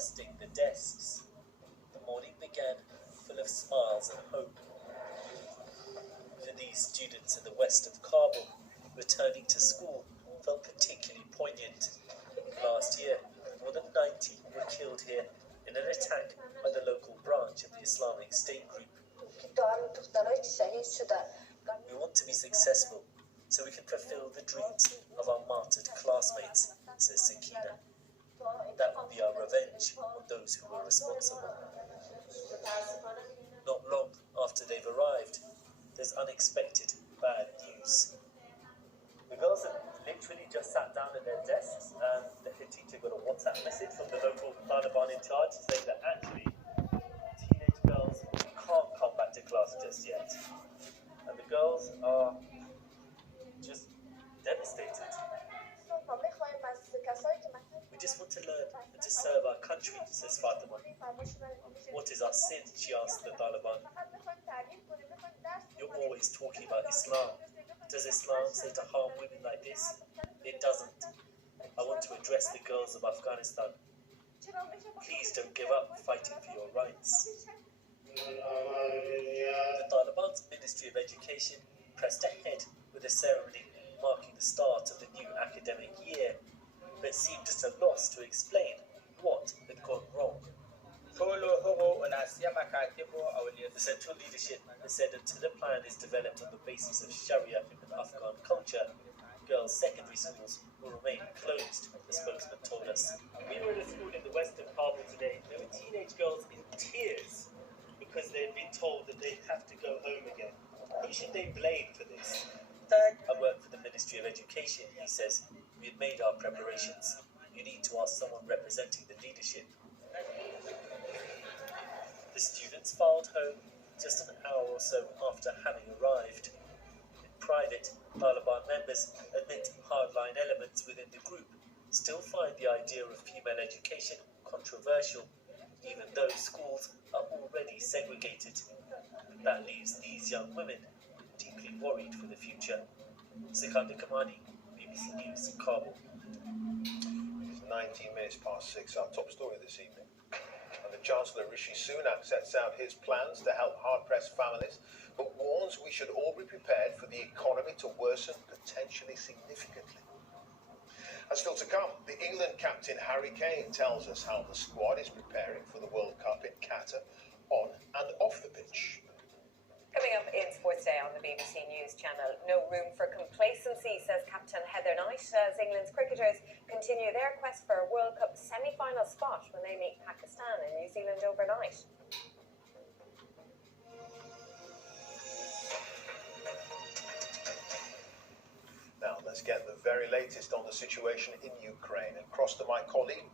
dusting the desks. The morning began full of smiles and hope. For these students in the west of Kabul, returning to school felt particularly poignant. Last year, more than 90 were killed here in an attack by the local branch of the Islamic State group. We want to be successful so we can fulfill the dreams of our martyred classmates, says Sakina. That will be our revenge on those who were responsible. Not long after they've arrived, there's unexpected bad news. The girls had literally just sat down at their desks and the head teacher got a WhatsApp message from the local Taliban in charge saying that actually teenage girls can't come back to class just yet. And the girls are just devastated. We just want to learn and to serve our country, says Fatima. What is our sin? She asked the Taliban. You're always talking about Islam. Does Islam say to harm women like this? It doesn't. I want to address the girls of Afghanistan. Please don't give up fighting for your rights. The Taliban's Ministry of Education pressed ahead with a ceremony marking the start of the new academic year, but seemed at a loss to explain what had gone wrong. The central leadership has said until a plan is developed on the basis of Sharia and Afghan culture, girls' secondary schools will remain closed, the spokesman told us. We were at a school in the west of Kabul today. There were teenage girls in tears because they'd been told that they'd have to go home again. Who should they blame for this? I work for the Ministry of Education, he says. We had made our preparations. You need to ask someone representing the leadership. The students filed home just an hour or so after having arrived. In private, Taliban members admit hardline elements within the group still find the idea of female education controversial, even though schools are already segregated. That leaves these young women deeply worried for the future. Sikandar Kamani, BBC News, Kabul. It's 19 minutes past 6, our top story this evening. And the Chancellor Rishi Sunak sets out his plans to help hard-pressed families, but warns we should all be prepared for the economy to worsen potentially significantly. And still to come, the England captain Harry Kane tells us how the squad is preparing for the World Cup in Qatar, on and off the pitch. Coming up in Sports Day on the BBC News Channel, no room for complacency, says Captain Heather Knight, as England's cricketers continue their quest for a World Cup semi-final spot when they meet Pakistan in New Zealand overnight. Now let's get the very latest on the situation in Ukraine, and across to my colleague